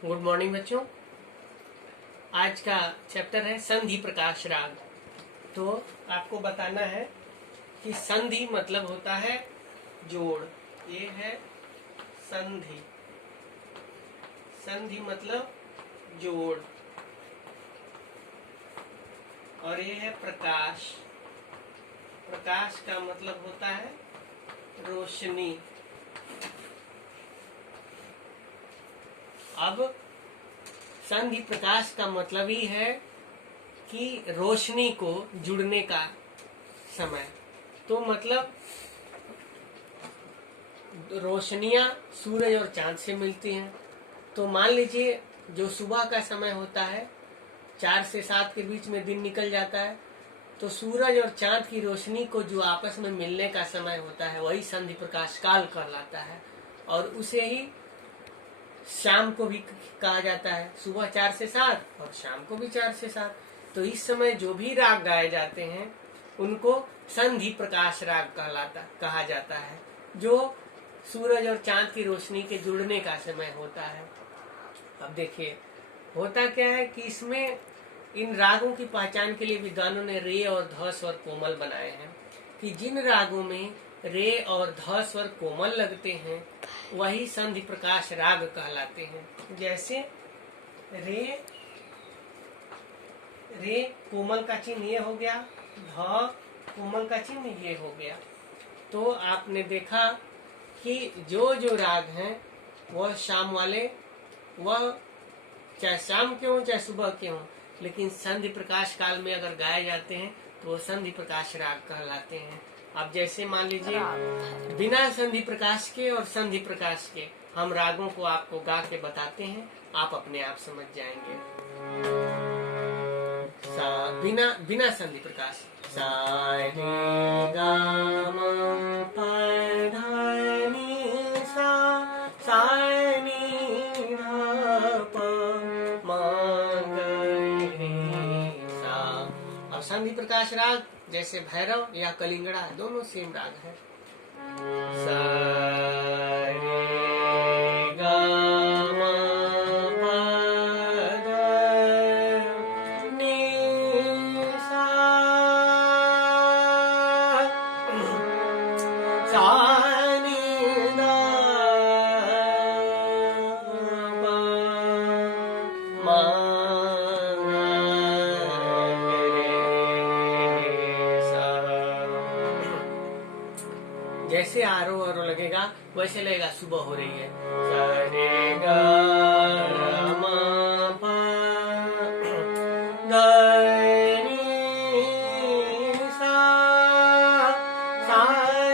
Good morning बच्चों। आज का चैप्टर है संधि प्रकाश राग। तो आपको बताना है कि संधि मतलब होता है जोड़। ये है संधि। संधि मतलब जोड़। और ये है प्रकाश। प्रकाश का मतलब होता है रोशनी। अब संधि प्रकाश का मतलब ही है कि रोशनी को जुड़ने का समय। तो मतलब रोशनियां सूरज और चांद से मिलती हैं। तो मान लीजिए जो सुबह का समय होता है 4 से 7 के बीच में दिन निकल जाता है, तो सूरज और चांद की रोशनी को जो आपस में मिलने का समय होता है वही संधि प्रकाश काल कहलाता है। और उसे ही शाम को भी कहा जाता है। सुबह 4 से 7 और शाम को भी 4 से 7। तो इस समय जो भी राग गाए जाते हैं उनको संधि प्रकाश राग कहा जाता है, जो सूरज और चांद की रोशनी के जुड़ने का समय होता है। अब देखिए होता क्या है कि इसमें इन रागों की पहचान के लिए विद्वानों ने रे और ध स्वर कोमल बनाए हैं कि जिन रागों में रे और ध स्वर कोमल लगते हैं वही संधि प्रकाश राग कहलाते हैं। जैसे रे कोमल का चिन्ह ये हो गया, ध कोमल का चिन्ह ये हो गया। तो आपने देखा कि जो राग हैं वह शाम वाले, वह चाहे शाम के हों चाहे सुबह के हों, लेकिन संधि प्रकाश काल में अगर गाए जाते हैं तो वो संधि प्रकाश राग कहलाते हैं। अब जैसे मान लीजिए बिना संधि प्रकाश के और संधि प्रकाश के हम रागों को आपको गा के बताते हैं, आप अपने आप समझ जाएंगे। बिना संधि प्रकाश सा रे गा मा पा धा नी सा नी धा पा मा गा रे सा। अब संधि प्रकाश राग जैसे भैरव या कलिंगड़ा दोनों सेम राग है। सा रे गा मा पा धा नी सा नी धा पा मा जैसे आरो आरो लगेगा वैसे लगेगा सुबह हो रही है। सा रे गा मा पा धा नी सा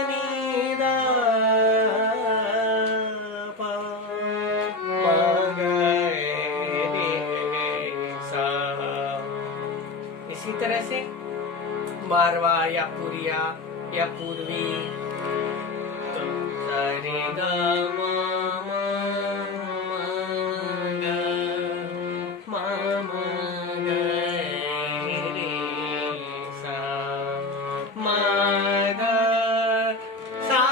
नी धा पा मा गा रे सा। इसी तरह से मारवा या पुरिया या पूर्वी, रे गा मा गा रे सा मा गा सा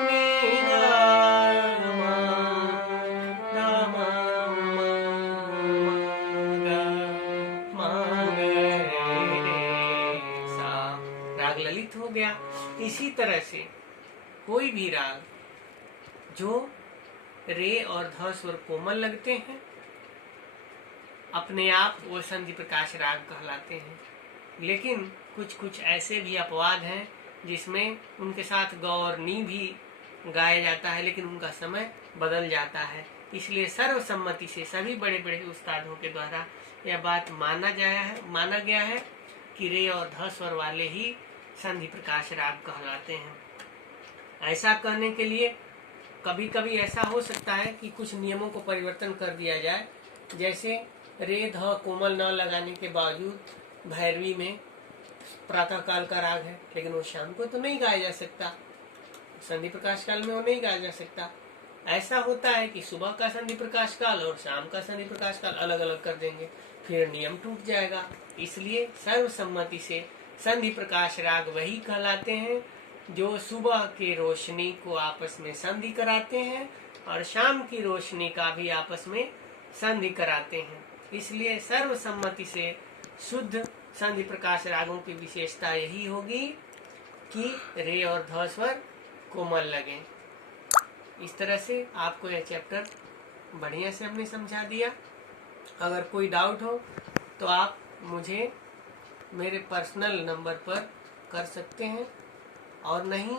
नी धा मा गा सा। राग ललित हो गया। इसी तरह से कोई भी राग जो रे और ध स्वर कोमल लगते हैं अपने आप वो संधि प्रकाश राग कहलाते हैं। लेकिन कुछ ऐसे भी अपवाद हैं जिसमें उनके साथ ग और नी भी गाया जाता है, लेकिन उनका समय बदल जाता है। इसलिए सर्वसम्मति से सभी बड़े बड़े उस्तादों के द्वारा यह बात माना गया है कि रे और ध स्वर वाले ही संधि प्रकाश राग कहलाते हैं। ऐसा कहने के लिए कभी कभी ऐसा हो सकता है कि कुछ नियमों को परिवर्तन कर दिया जाए। जैसे रे ध कोमल न लगाने के बावजूद भैरवी में प्रातः काल का राग है, लेकिन वो शाम को तो नहीं गाया जा सकता, संधि प्रकाश काल में वो नहीं गाया जा सकता। ऐसा होता है कि सुबह का संधि प्रकाश काल और शाम का संधि प्रकाश काल अलग अलग कर देंगे, फिर नियम टूट जाएगा। इसलिए सर्वसम्मति से संधि प्रकाश राग वही कहलाते हैं जो सुबह के रोशनी को आपस में संधि कराते हैं और शाम की रोशनी का भी आपस में संधि कराते हैं। इसलिए सर्वसम्मति से शुद्ध संधि प्रकाश रागों की विशेषता यही होगी कि रे और ध स्वर कोमल लगे। इस तरह से आपको यह चैप्टर बढ़िया से हमने समझा दिया। अगर कोई डाउट हो तो आप मुझे मेरे पर्सनल नंबर पर कर सकते हैं, और नहीं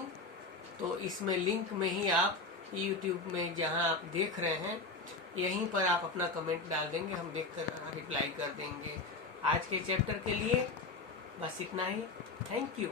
तो इसमें लिंक में ही आप YouTube में जहां आप देख रहे हैं यहीं पर आप अपना कमेंट डाल देंगे, हम देखकर रिप्लाई कर देंगे। आज के चैप्टर के लिए बस इतना ही। Thank you.